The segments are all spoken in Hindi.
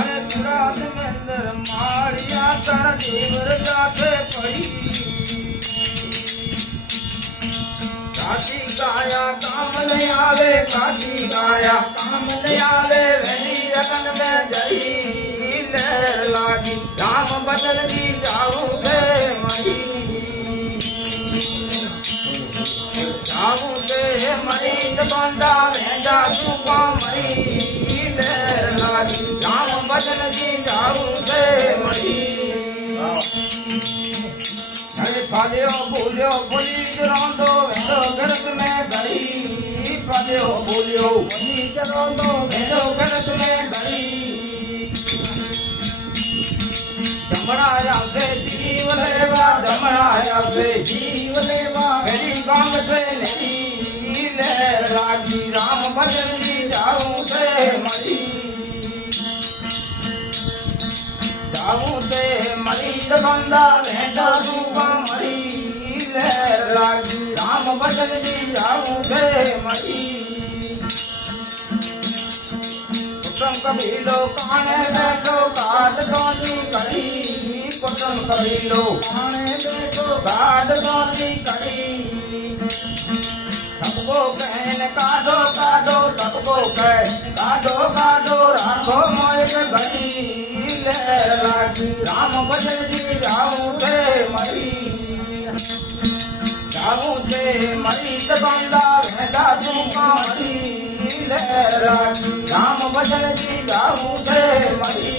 अरे पुराण में अंदर मारिया तारा देवर जाते पड़ी काटी गाया काम नहीं आवे काटी गाया काम नहीं आवे वही रतन में जई लहर लागी राम बदल दी जाऊं थे मई जाऊं थे मई बंदा वेंदा तू मई लहर लागी राम बदल दी जाऊं थे मई अरे पालियो बोलियो बोली जरांदो वेंदो गरत में गई पालियो बोलियो बोली जरांदो वेंदो गरत में गई जमराया से जीव लेवा जमराया से जीव लेवा मेरी गांव से नहीं लहर लागी राम भजन जी जाऊं से मरी जाऊं से मरी बंदा वेंदा रूपा मरी लहर लागी राम भजन जी जाऊं से मरी कुटुम कबीलो काने बैठो काट सोनी करी कुटुम कबीलो काने बैठो काट सोनी करी सबको कहन काढो काढो सबको कह काढो काढो राघो मोय घड़ी लहर लागी राम भजन जी जाऊं थे मरी जाऊं थे मरी बंदा वेंदा तू मरी लहर लागी राम भजन जी जाऊं थे मरी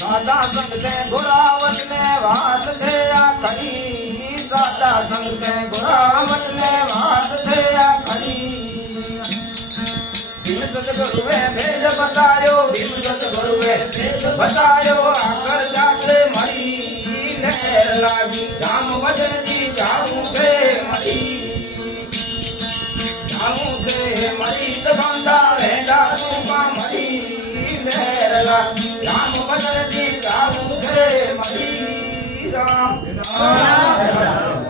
दादा संग से गुरावत में वात थे या करी दादा संग से गुरावत में वात थे या करी भीम सतगुरुवे भेद बतायो भीम सतगुरुवे भेद बतायो आकर जाते मरी लहर लागी राम भजन जी जाऊं थे मरी जाऊं थे मरी बंदा वेंदा रूपा मरी लहर लागी राम भजन जी जाऊं थे मरी राम राम